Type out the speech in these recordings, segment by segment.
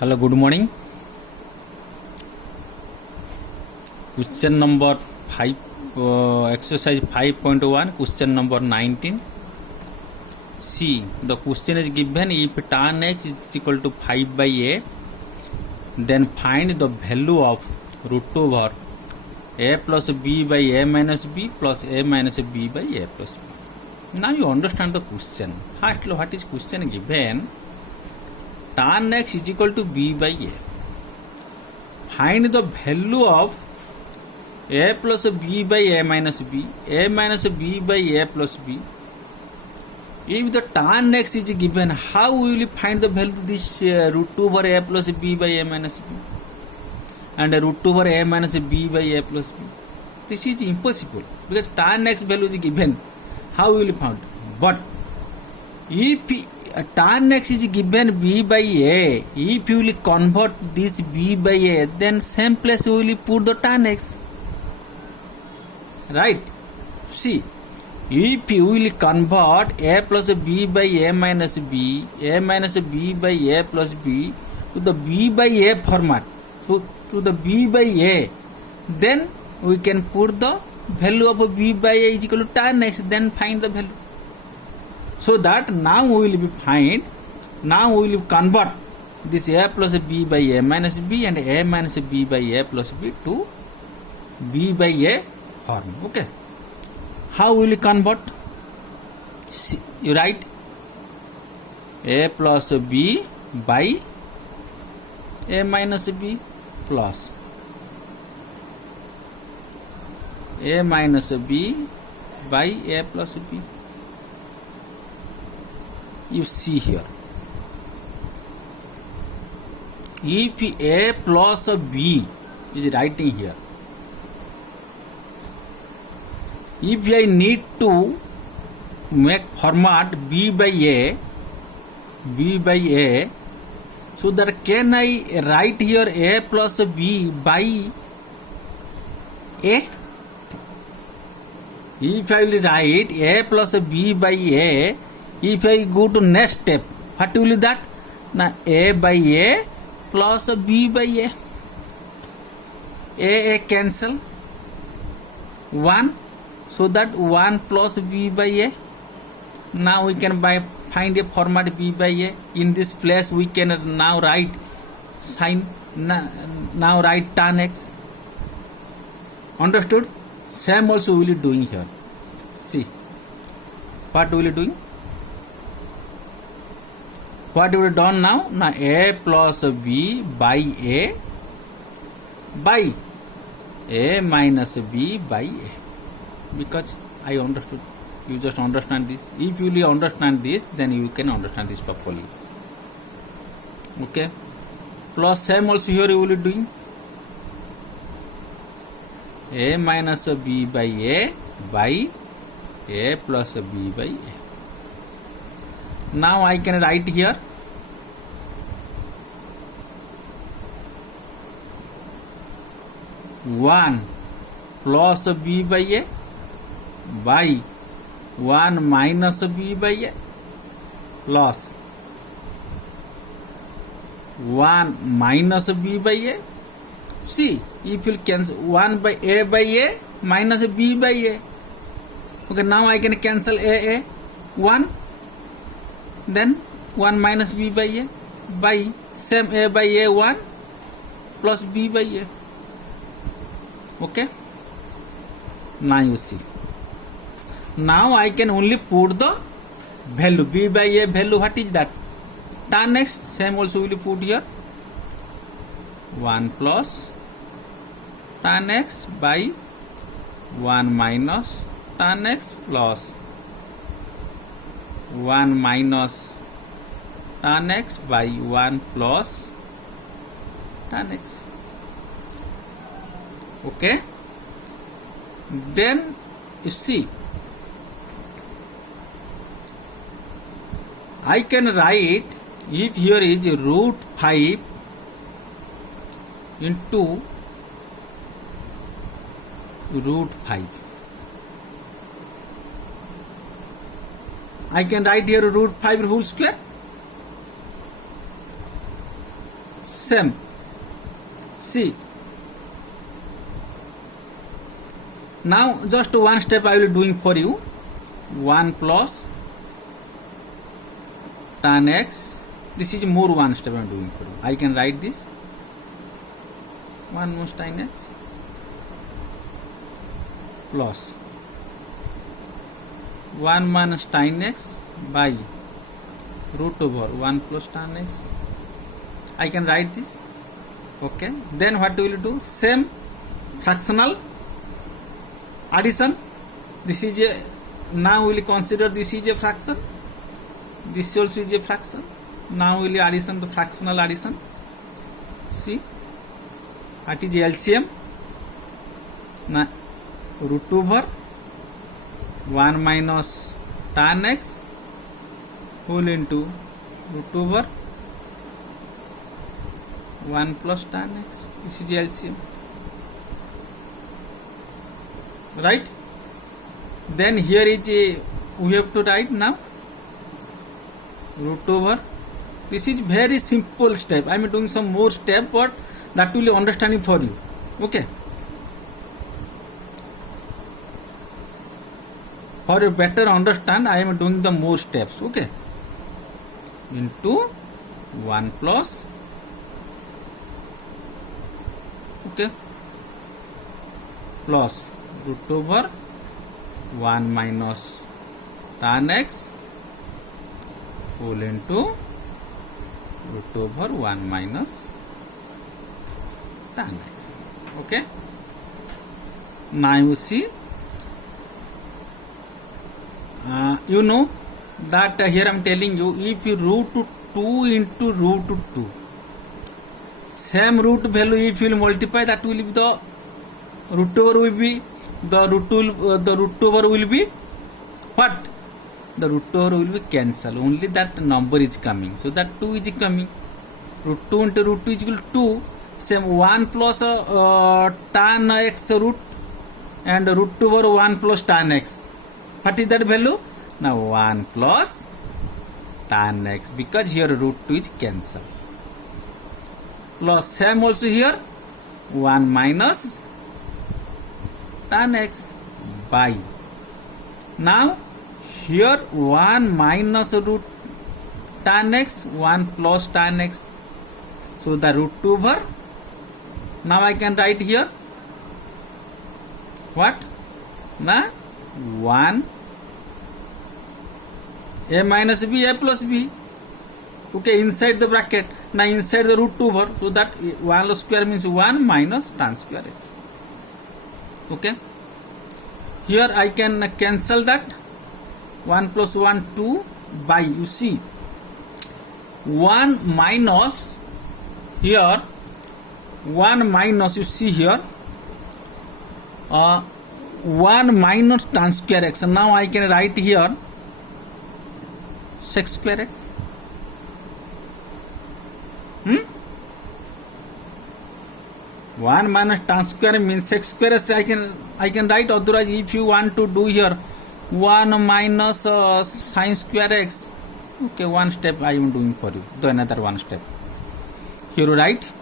Hello, good morning. Question number 5, exercise 5.1, question number 19. See, the question is given if tan x is equal to 5 by a, then find the value of root over a plus b by a minus b plus a minus b by a plus b. Now you understand the question. First, what is question given? Tan x is equal to b by a. Find the value of a plus b by a minus b by a plus b. If the tan x is given, how will you find the value of this root over a plus b by a minus b and root over a minus b by a plus b? This is impossible because tan x value is given. How will you find? But if tan x is given b by a, if you will convert this b by a, then same place you will put the tan x. Right? See, if you will convert a plus b by a minus b by a plus b to the b by a format, to the b by a, then we can put the value of b by a is equal to tan x, then find the value. So that now we will convert this a plus b by a minus b and a minus b by a plus b to b by a form. Okay. How will you convert? See, you write a plus b by a minus b plus a minus b by a plus b. You see here, if a plus b is writing here, if I need to make format b by a, so that can I write here a plus b by a? If I will write a plus b by a, if I go to next step, what will be that? Now a by a plus b by a cancel 1, so that 1 plus b by a. Now we can find a format b by a. In this place we can now write sin, now write tan x. Understood? Same also we will doing here. See, what we will doing? What we have done now? Now a plus b by a minus b by a. Because I understood. You just understand this. If you will understand this, then you can understand this properly. Okay. Plus same also here you will be doing. A minus b by a plus b by a. Now I can write here one plus b by a by 1 minus b by a plus 1 minus b by a. See, if you cancel 1 by a minus b by a. Okay, now I can cancel a 1, then 1 minus b by a by same a by a 1 plus b by a. Okay. Now you see. Now I can only put the value b by a value. What is that? Tan x. Same also will put here 1 plus tan x by 1 minus tan x plus 1 minus tan x by 1 plus tan x. Okay. Then you see, I can write, if here is root 5 into root 5, I can write here root 5 whole square. same. See, now just one step I will doing for you. 1 plus tan x. This is more one step I am doing for you. I can write this 1 minus tan x plus 1 minus tan x by root over 1 plus tan x. I can write this. Okay, then what we will do? Same fractional addition. This is a, now we will consider this is a fraction, this also is a fraction. Now we will addition, the fractional addition. See, what is LCM? Now root over 1 minus tan x whole into root over 1 plus tan x. This is LCM, right? Then here is a, we have to write now root over. This is very simple step. I am doing some more step, but that will be understanding for you. Okay, for a better understand, I am doing the more steps. Okay, into 1 plus, okay, plus root over 1 minus tan x whole into root over 1 minus tan x. Okay, now you see, you know that here I am telling you, if you root 2 into root 2, same root value if you will multiply, that will be the root over will be the root over will be what? The root over will be cancel. Only that number is coming. So that 2 is coming. Root 2 into root 2 is equal to 2. Same 1 plus tan x root and root over 1 plus tan x. What is that value? Now 1 plus tan x, because here root 2 is cancel. Plus same also here 1 minus tan x by, now here 1 minus root tan x, 1 plus tan x, so the root over, now I can write here what? Now 1 a minus b, a plus b. Okay, inside the bracket, now inside the root over, so that 1 square means 1 minus tan square x. Okay, here I can cancel that 1 plus 1 2 by, you see 1 minus here 1 minus, you see here 1 minus tan square x. Now I can write here sec square x. 1 minus tan square means sec square x. I can write. Otherwise, if you want to do here 1 minus sin square x, okay, one step I am doing for you. Do another one step. Here you write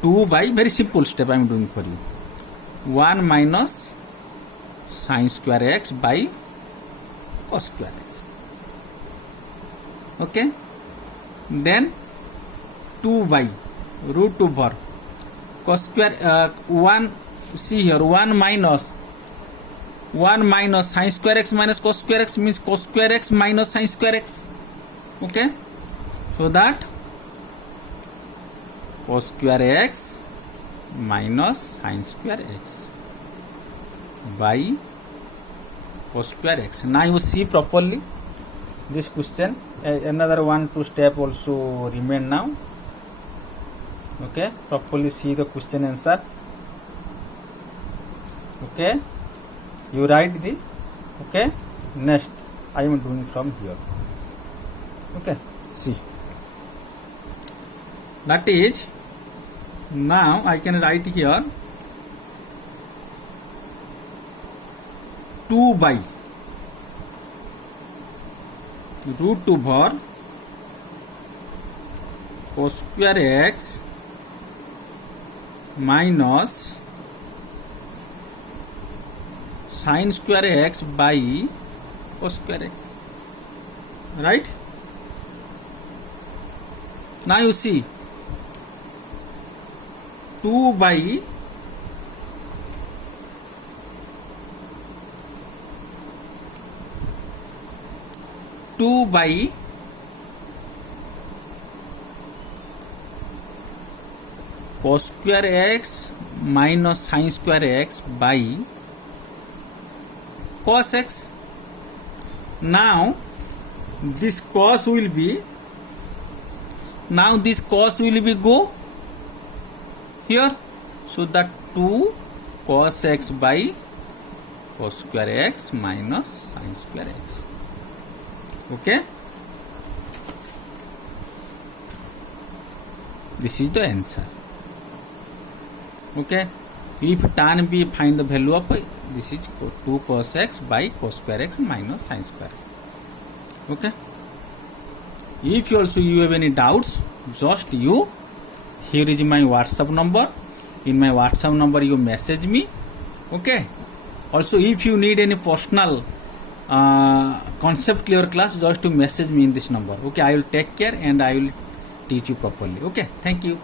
2 by, very simple step I am doing for you. 1 minus sin square x by cos square x. Okay, then 2 by root over cos square 1, see here 1 minus sin square x minus cos square x means cos square x minus sin square x. Okay, so that cos square x minus sin square x by cos square x. Now you see properly this question. Another 1-2 step also remain now. Okay, properly see the question answer. Okay, you write the, okay, next I am doing from here. Okay, see, that is, now I can write here 2 by root over cos square x minus sin square x by cos square x, right? Now you see 2 by cos square x minus sin square x by cos x. Now this cos will be go here, so that 2 cos x by cos square x minus sin square x. Okay, this is the answer. Okay, if tan b, find the value of this is 2 cos x by cos square x minus sin square x. Okay, if you have any doubts, just you, here is my WhatsApp number. In my WhatsApp number you message me. Okay, also if you need any personal concept clear class, just to message me in this number. Okay, I will take care and I will teach you properly. Okay, thank you.